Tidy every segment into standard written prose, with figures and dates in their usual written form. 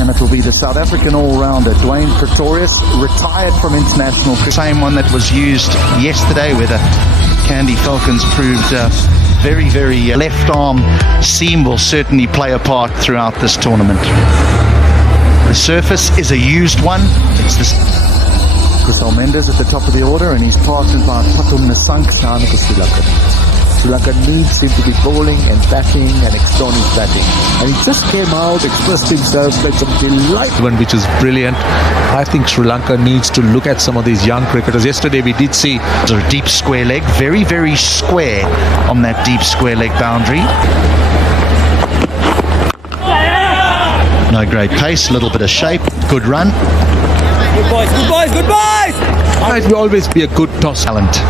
And it will be the South African all-rounder, Dwayne Pretorius, retired from international cricket. Same one that was used yesterday where the Candy Falcons proved very, very left arm seam will certainly play a part throughout this tournament. The surface is a used one. It's this. Kusal Mendes at the top of the order, and he's partnered by Patum Nisanka for Sri Lanka. Sri Lanka needs him to be bowling and batting and extend his batting. And he just came out, expressed himself, made some delight. One which is brilliant. I think Sri Lanka needs to look at some of these young cricketers. Yesterday we did see a deep square leg, very, very square on that deep square leg boundary. No great pace, a little bit of shape, good run. Good boys, good boys, good boys! It will always be a good toss. Talent.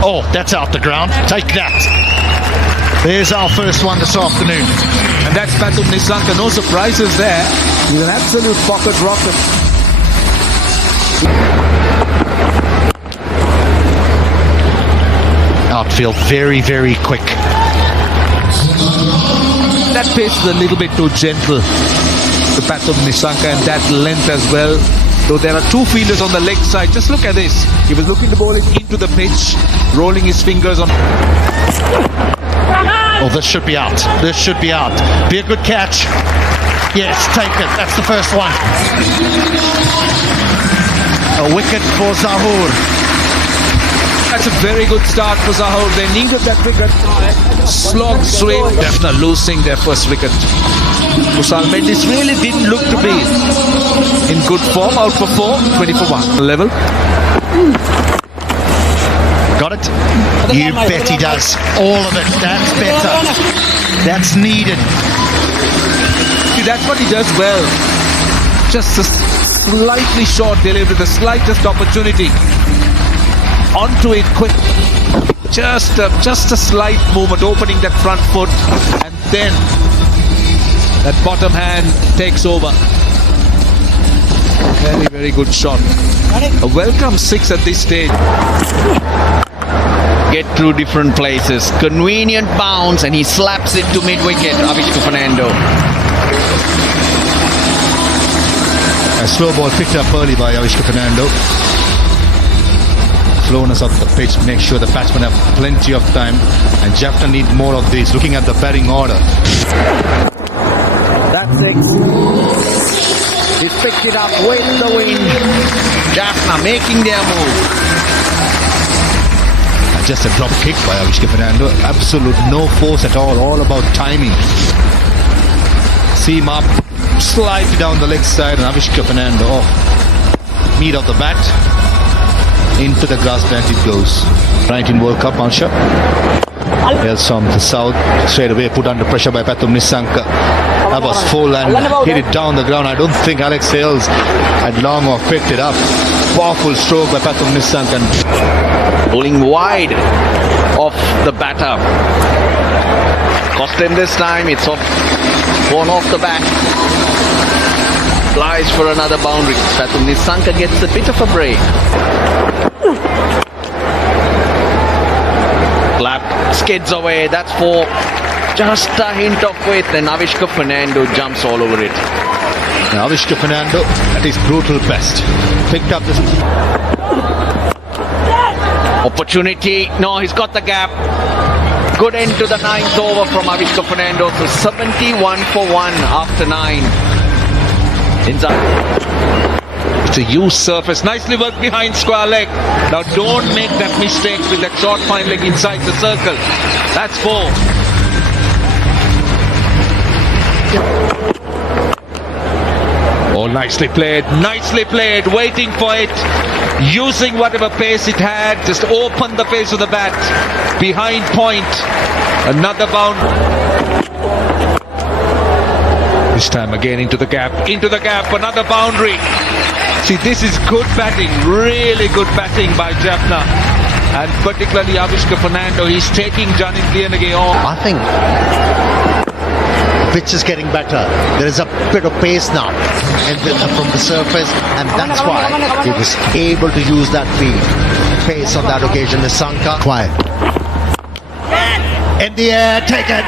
Oh, that's out the ground. Take that. There's our first one this afternoon. And that's Patum Nisanka. No surprises there. He's an absolute pocket rocket. Outfield very, very quick. That pace is a little bit too gentle. The Patum Nisanka and that length as well. Though there are two fielders on the leg side. Just look at this. He was looking to bowl it into the pitch, rolling his fingers on. Oh, this should be out. This should be out. Be a good catch. Yes, take it. That's the first one. A wicket for Zahoor. That's a very good start for Zahoor. They needed that wicket. Slog sweep. Jaffna losing their first wicket. Kusal Mendes really didn't look to be in good form. Outperformed 20-for-1 level. Got it? You bet he does. All of it. That's better. That's needed. See, that's what he does well. Just a slightly short delivery, the slightest opportunity. Onto it quick. Just a slight movement, opening that front foot, and then that bottom hand takes over. Very, very good shot. A welcome 6 at this stage. Get through different places. Convenient bounce, and he slaps it to mid-wicket. Avishka Fernando. A slow ball picked up early by Avishka Fernando. Slowness of the pitch, make sure the batsmen have plenty of time, and Jaffna need more of these. Looking at the batting order. That's 6. He's picked it up with the wind. Jaffna making their move. Just a drop kick by Avishka Fernando. Absolute no force at all about timing. Seam up, slide down the leg side, and Avishka Fernando meat of the bat. Into the grass net it goes. 19 World Cup, Mansha. Here's from the south. Straight away put under pressure by Patum Nisanka. That was full and hit it down the ground. I don't think Alex Hales had long or picked it up. Powerful stroke by Patum Nisanka. Bowling wide off the batter. Cost him this time. It's off. Gone off the bat. Flies for another boundary. Patum Nisanka gets a bit of a break. Clap skids away. That's 4. Just a hint of width, and Avishka Fernando jumps all over it. Now Avishka Fernando at his brutal best. Picked up this opportunity. No, he's got the gap. Good end to the 9th over from Avishka Fernando. So 71 for 1 after 9. It's a used surface. Nicely worked behind square leg. Now don't make that mistake with that short fine leg inside the circle. That's 4. Oh, nicely played. Nicely played. Waiting for it. Using whatever pace it had. Just open the face of the bat. Behind point. Another bound. This time again into the gap. Into the gap. Another boundary. See, this is good batting. Really good batting by Jaffna. And particularly Avishka Fernando. He's taking Janith Liyanage on. I think the pitch is getting better. There is a bit of pace now from the surface, and that's why he was able to use that pace on that occasion. Nisanka quiet. In the air, take it.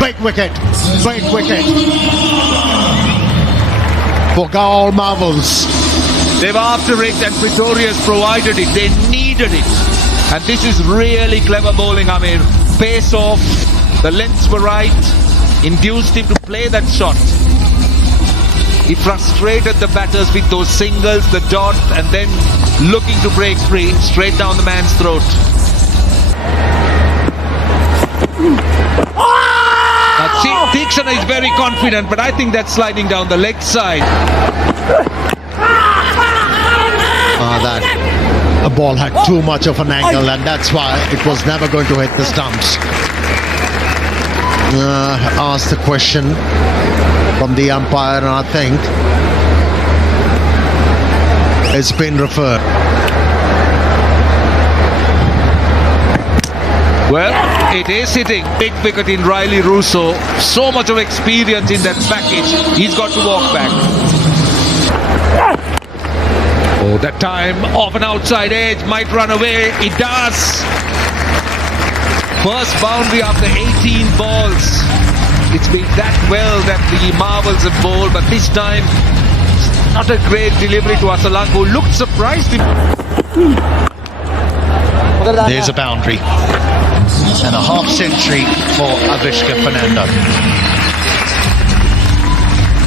Big wicket. Big wicket. For Galle Marvels. They were after it and Pretorius provided it. They needed it. And this is really clever bowling, Amir. Pace off, the lengths were right, induced him to play that shot. He frustrated the batters with those singles, the dot, and then looking to break free, straight down the man's throat. Now, Tikshana is very confident, but I think that's sliding down the leg side. The ball had too much of an angle, and that's why it was never going to hit the stumps. Asked the question from the umpire, and I think it's been referred. Well, it is hitting. Big wicket in Riley Russo. So much of experience in that package. He's got to walk back. Oh, that time off an outside edge, might run away. It does. First boundary after 18 balls. It's been that well that the Marvels have bowled, but this time not a great delivery to Asalanka, who looked surprised. There's a boundary and a half century for Avishka Fernando.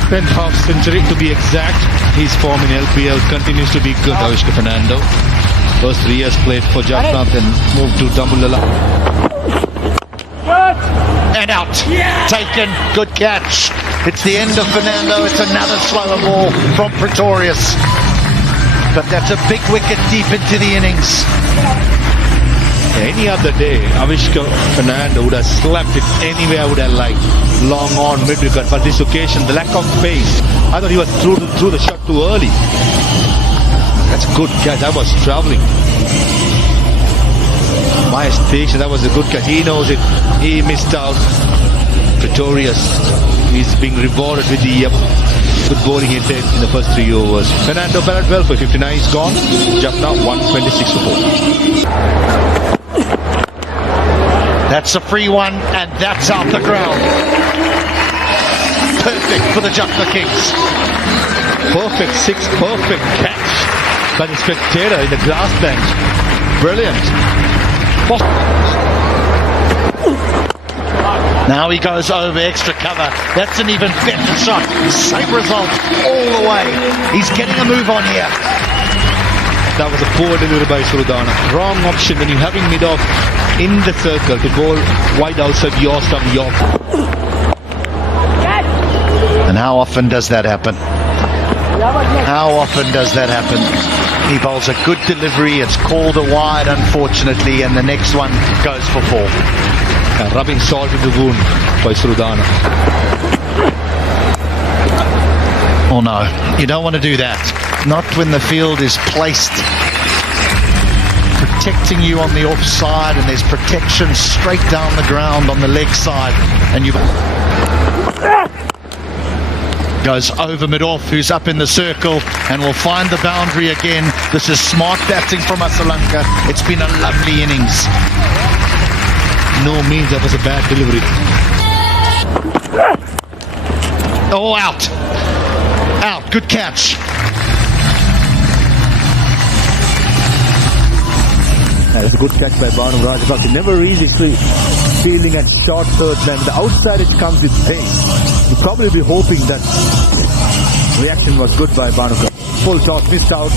10th half century to be exact. His form in LPL continues to be good, Avishka Fernando. First 3 years played for Jaffna, then moved to Dambulla. And out. Taken. Good catch. It's the end of Fernando. It's another slower ball from Pretorius. But that's a big wicket deep into the innings. Any other day, Avishka Fernando would have slapped it anywhere I would have liked. Long on, mid-wicket. But this occasion, the lack of pace. I thought he was through the shot too early. That's a good catch. I was travelling. My station, that was a good catch. He knows it. He missed out. Pretorius is being rewarded with the good bowling he did in the first 3 overs. Fernando batted well for 59. He's gone. Jaffna 126 to 4. That's a free one, and that's out the ground. Perfect for the Jaffna Kings. Perfect 6, perfect catch by the spectator in the grass bench. Brilliant. Now he goes over extra cover. That's an even better shot. Same result all the way. He's getting a move on here. That was a poor delivery by Surudana. Wrong option when you're having mid-off in the circle to bowl wide outside your stump, York. And how often does that happen? How often does that happen? He bowls a good delivery, it's called a wide unfortunately, and the next one goes for 4. Rubbing salt in the wound by Surudana. Oh no, you don't want to do that. Not when the field is placed protecting you on the offside, and there's protection straight down the ground on the leg side, and you goes over mid-off, who's up in the circle, and will find the boundary again. This is smart batting from Asalanka. It's been a lovely innings. No means that was a bad delivery. Oh, out. Out. Good catch. That's a good catch by Banu Rajapaksa. He never easy fielding at short third man. The outside it comes with pace. You'll probably be hoping that reaction was good by Banu. Full toss, missed out.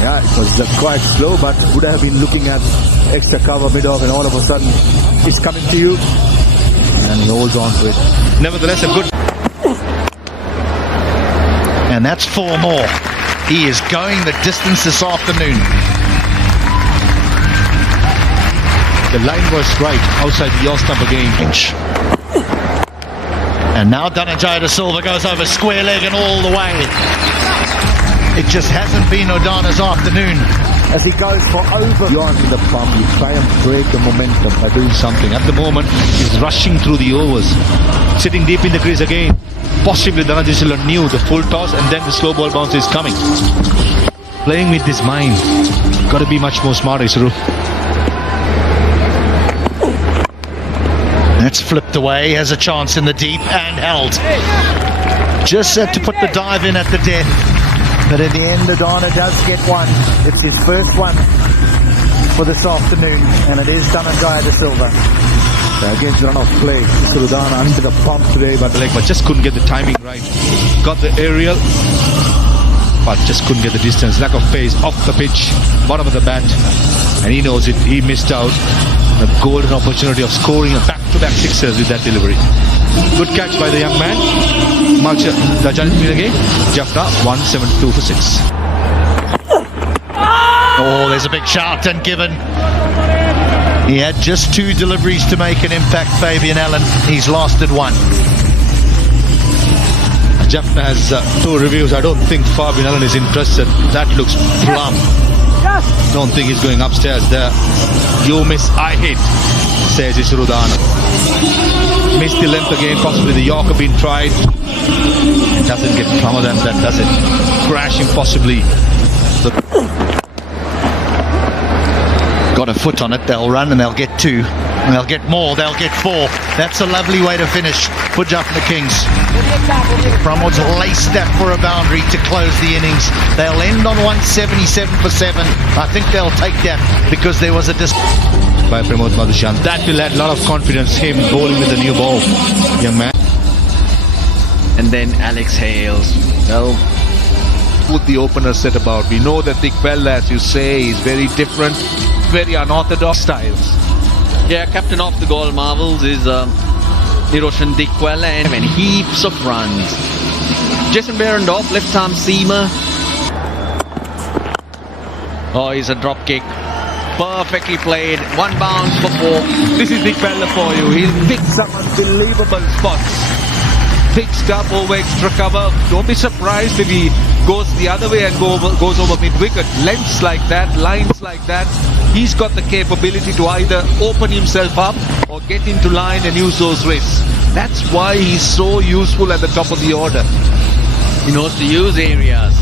Yeah, it was quite slow, but would have been looking at extra cover mid-off, and all of a sudden it's coming to you, and he holds on to it. Nevertheless, a good. And that's 4 more. He is going the distance this afternoon. The line was right outside your stump again. And now Dhananjaya De Silva goes over square leg and all the way. It just hasn't been O'Donnell's afternoon. As he goes for over beyond the pump, you try and break the momentum by doing Something. At the moment, he's rushing through the overs. Sitting deep in the crease again. Possibly Dhananjaya De Silva knew the full toss and then the slow ball bounce is coming. Playing with his mind. Got to be much more smart, Isuru. That's flipped away, has a chance in the deep and held. Just had to put the dive in at the death. But in the end, Adana does get one. It's his first one for this afternoon, and it is Dhananjaya De Silva. So again, run off play. Surudana under the pump today, but just couldn't get the timing right. Got the aerial, but just couldn't get the distance. Lack of pace off the pitch, bottom of the bat, and he knows it. He missed out on a golden opportunity of scoring a back-to-back sixers with that delivery. Good catch by the young man. Janith Liyanage, Jaffna 172 for 6. Oh, there's a big shout and given. He had just 2 deliveries to make an impact, Fabian Allen. He's lasted 1. Jaffna has 2 reviews. I don't think Fabian Allen is interested. That looks plumb. Don't think he's going upstairs there. You miss, I hit, says Surudana. Missed the length again, possibly the Yorker being tried. It doesn't get plumber than that, does it? Crashing possibly. Got a foot on it, they'll run and they'll get 2. And they'll get more, they'll get 4. That's a lovely way to finish for Jaffna Kings. Pramod's laced that for a boundary to close the innings. They'll end on 177 for 7. I think they'll take that because there was a by Pramod Madhushan. That will add a lot of confidence, him bowling with a new ball, young man. And then Alex Hales. Well, What the opener said about, we know that Dickwella, as you say, is very different, very unorthodox styles. yeah, captain of the Galle Marvels is Niroshan Dickwella, and heaps of runs. Jason Behrendorff, left arm seamer. Oh, he's a drop kick. Perfectly played. 1 bounce for 4. This is Dickwella for you. He's picked some unbelievable spots. Fixed up over extra cover. Don't be surprised if he goes the other way and goes over mid-wicket. Lengths like that, lines like that. He's got the capability to either open himself up or get into line and use those wrists. That's why he's so useful at the top of the order. He knows to use areas.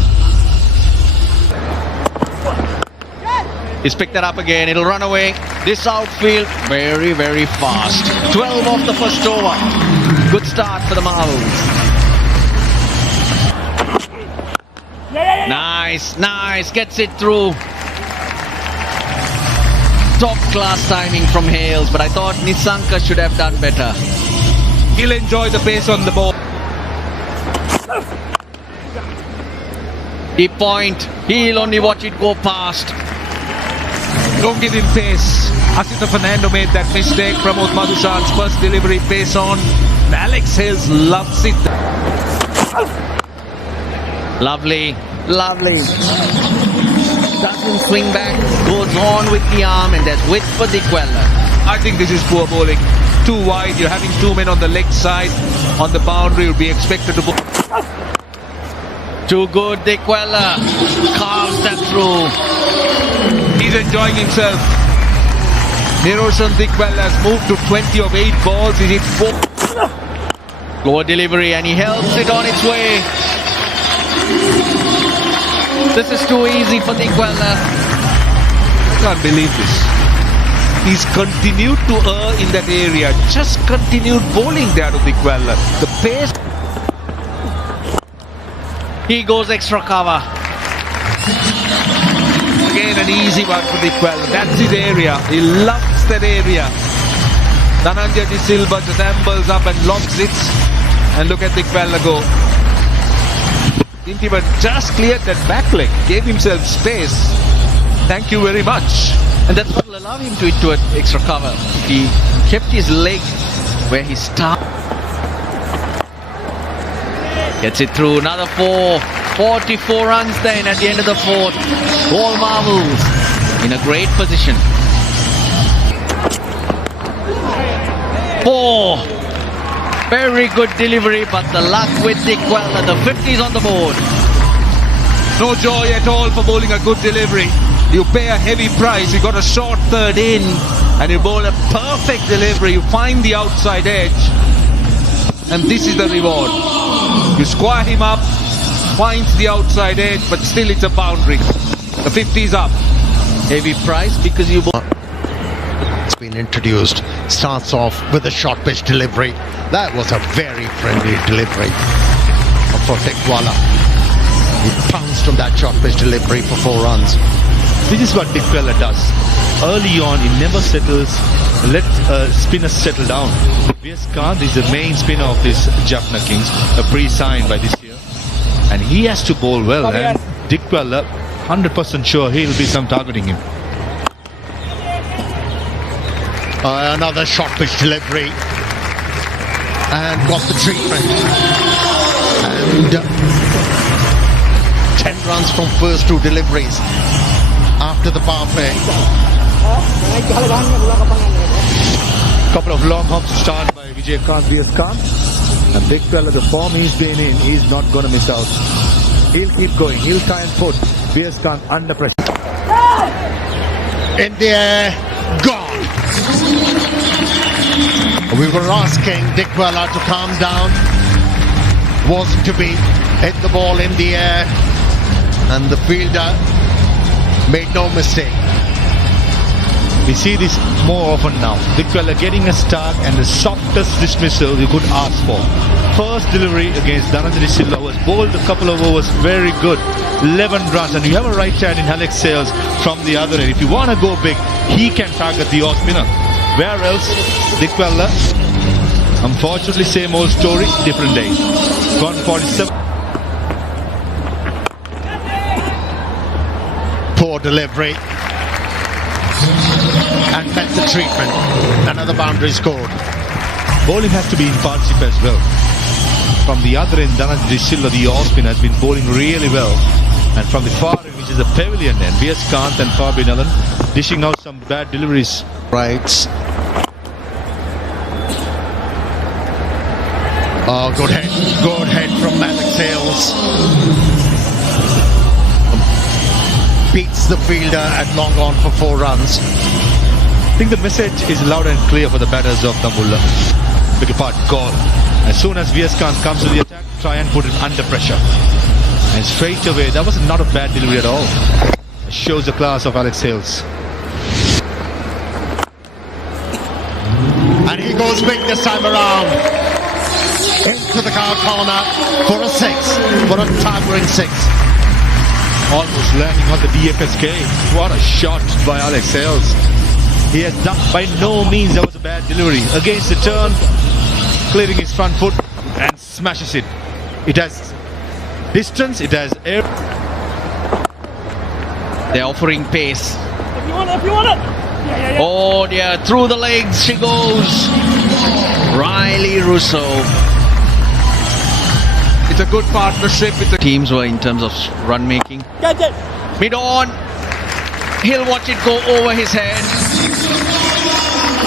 He's picked that up again. It'll run away. This outfield, very, very fast. 12 off the first over. Good start for the Marvels. Nice, nice. Gets it through. Top class timing from Hales, but I thought Nisanka should have done better. He'll enjoy the pace on the ball. Deep point. He'll only watch it go past. Don't give him pace. Asita Fernando made that mistake. Pramod Madhushan's first delivery, pace on. And Alex Hales loves it. Lovely, lovely. Doesn't swing back, goes on with the arm, and there's width for Dickwella. I think this is poor bowling. Too wide. You're having 2 men on the leg side. On the boundary, you'll be expected to bowl. Too good, Dickwella. Carves that through. He's enjoying himself. Niroshan Dickwella has moved to 20 of 8 balls. He hit 4. Lower delivery, and he helps it on its way. This is too easy for Dickwella. I can't believe this. He's continued to err in that area. Just continued bowling there to Dickwella. The pace. He goes extra cover. Again, an easy one for Dickwella. That's his area. He loves that area. Dhananjaya De Silva just ambles up and lobs it. And look at Dickwella go. Didn't even just cleared that back leg. Gave himself space. Thank you very much. And that's what will allow him to hit to an extra cover. If he kept his leg where he started. Gets it through. Another 4. 44 runs then at the end of the 4th. All Marvels in a great position. 4. Very good delivery, but the luck with Dickwella. The 50s on the board. No joy at all for bowling a good delivery. You pay a heavy price. You got a short third in and you bowl a perfect delivery. You find the outside edge and this is the reward. You square him up, finds the outside edge, but still it's a boundary. The 50's up. Heavy price because you been introduced. Starts off with a short pitch delivery. That was a very friendly delivery for Dickwella. He pounced on that short pitch delivery for 4 runs. This is what Dickwella does. Early on, he never settles, let spinners settle down. Vieskant is the main spinner of this Jaffna Kings, a pre-signed by this year. And he has to bowl well, and Dickwella, 100% sure he'll be some targeting him. Another short pitch delivery. And got the treatment. And 10 runs from first 2 deliveries after the power play. Couple of long hops to start by Vieskant. And Dickwella, the form he's been in, he's not going to miss out. He'll keep going. He'll try and put Vieskant under pressure. In the air, gone. We were asking Dickwella to calm down. Wasn't to be. Hit the ball in the air. And the fielder made no mistake. We see this more often now. Dickwella getting a start and the softest dismissal you could ask for. First delivery against Janith Liyanage was bowled a couple of overs, very good. 11 runs, and you have a right hand in Alex Hales from the other end. If you want to go big, he can target the off spinner. Where else? Dickwella, unfortunately, same old story, different day. 147. Poor delivery. And met the treatment. Another boundary scored. Bowling has to be in partnership as well. From the other end, Janith Liyanage, the off spinner, has been bowling really well. And from the far end, which is a pavilion end, Vieskant and Fabian Allen dishing out some bad deliveries. Right. Oh, good head. Good head from Alex Hales. Beats the fielder at long on for 4 runs. I think the message is loud and clear for the batters of Tambulla. Beg your pardon, Galle. As soon as Vieskant comes to the attack, try and put it under pressure. And straight away, that was not a bad delivery at all. It shows the class of Alex Hales. And he goes big this time around. Into the corner for a 6. For a towering 6. Almost landing on the DFSK. What a shot by Alex Hales. He has done, by no means that was a bad delivery. Against the turn, clearing his front foot and smashes it. It has distance, it has air. They're offering pace. If you want it. Yeah. Oh dear, through the legs she goes. Riley Russo. It's a good partnership with the Teams were in terms of run making. Mid on. He'll watch it go over his head.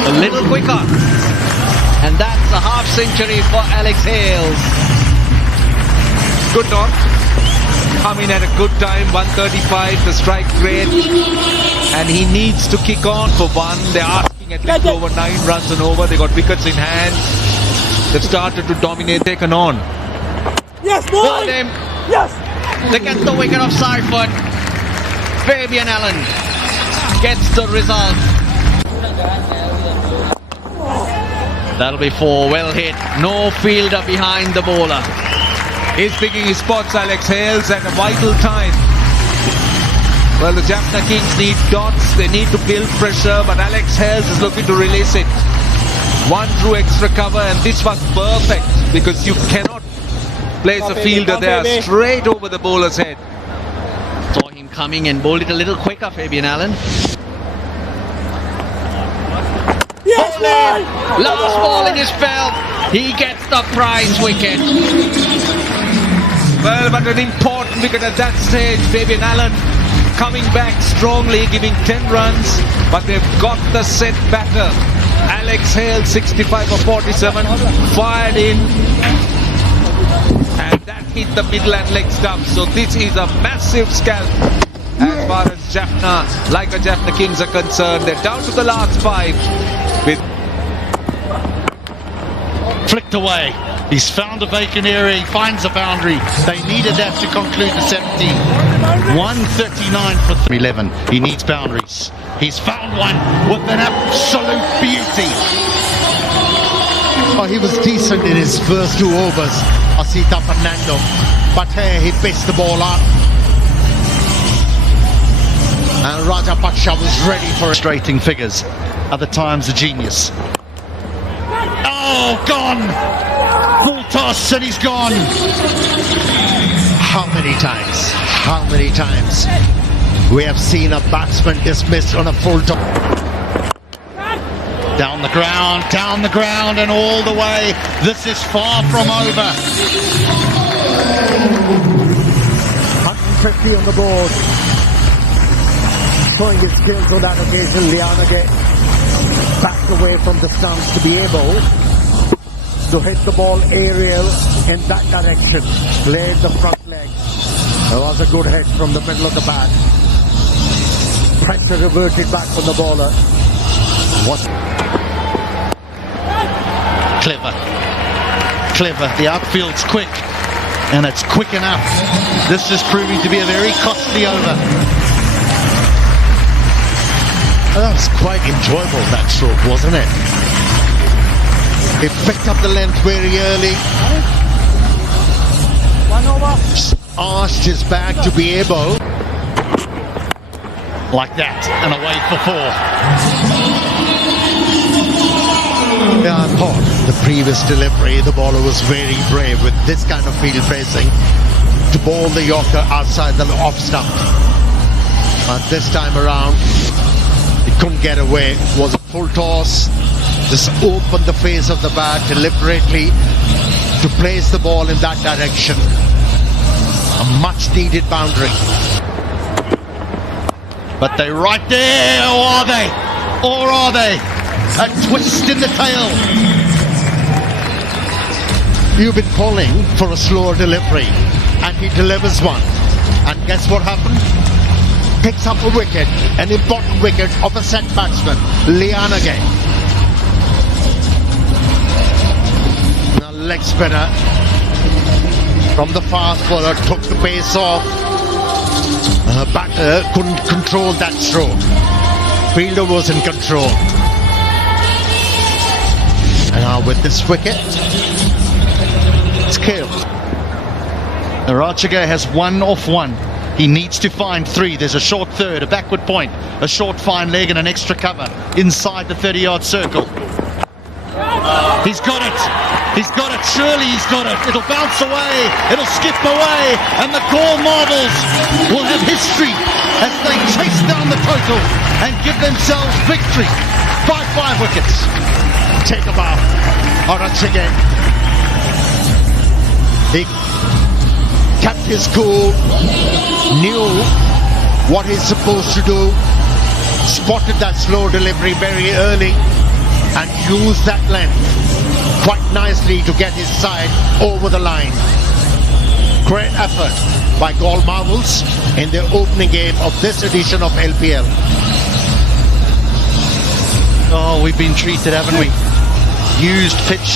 A little quicker. And that's a half century for Alex Hales. good knock. Coming at a good time, 135, the strike rate. And he needs to kick on for 1. They're asking at least over 9 runs and over. They got wickets in hand. They've started to dominate, taken on. Yes, boy! Bowled him. Yes! They get the wicket of Seifert. Fabian Allen gets the result. That'll be 4, well hit. No fielder behind the bowler. He's picking his spots, Alex Hales, at a vital time. Well, the Jaffna Kings need dots. They need to build pressure, but Alex Hales is looking to release it. 1 through extra cover, and this was perfect because you cannot place a fielder there straight over the bowler's head. Saw him coming and bowled it a little quicker, Fabian Allen. Yes, boy! Last ball in his spell. He gets the prize wicket. Well, but an important wicket at that stage. Fabian Allen coming back strongly, giving 10 runs, but they've got the set batter. Alex Hales, 65 for 47, fired in, and that hit the middle and leg stump. So this is a massive scalp as far as Jaffna, Lanka Jaffna Kings are concerned. They're down to the last 5 with Flicked away. He's found a vacant area, he finds a boundary. They needed that to conclude the 17. 139 for 11. He needs boundaries. He's found one with an absolute beauty. Oh, he was decent in his first 2 overs, Asita Fernando. But hey, he pissed the ball up. And Rajapaksha was ready for it. Frustrating figures. Other times a genius. Oh, gone! Full toss and he's gone. How many times? How many times we have seen a batsman dismissed on a full toss? Down the ground and all the way. This is far from over. 150 on the board. Showing his skills on that occasion. Liyanage backed away from the stumps to be able to hit the ball aerial in that direction. Played the front leg. There was a good hit from the middle of the bat. Pressure reverted back from the bowler. Clever. The outfield's quick, and it's quick enough. This is proving to be a very costly over. That was quite enjoyable, that stroke, wasn't it? He picked up the length very early. Arched his back to be able. Like that, and away for 4. Yeah, I thought the previous delivery, the bowler was very brave with this kind of field facing to bowl the Yorker outside the off stump. But this time around, he couldn't get away. It was a full toss. Just opened the face of the bat deliberately to place the ball in that direction. A much needed boundary. But they're right there, or are they? Or are they? A twist in the tail. You've been calling for a slower delivery, and he delivers one. And guess what happened? Picks up a wicket, an important wicket of a set batsman, Liyanage. Now leg spinner from the fast bowler took the pace off. Batter couldn't control that stroke. Fielder was in control. And now with this wicket, it's killed. Niroshan has 1 off 1. He needs to find 3. There's a short third, a backward point, a short fine leg and an extra cover inside the 30-yard circle. He's got it. He's got it. Surely he's got it. It'll bounce away. It'll skip away. And the Galle Marbles will have history as they chase down the total and give themselves victory by 5 wickets. Take a bow. Niroshan. He kept his cool, knew what he's supposed to do, spotted that slow delivery very early, and used that length quite nicely to get his side over the line. Great effort by Galle Marbles in their opening game of this edition of LPL. Oh, we've been treated, haven't we? Used pitch.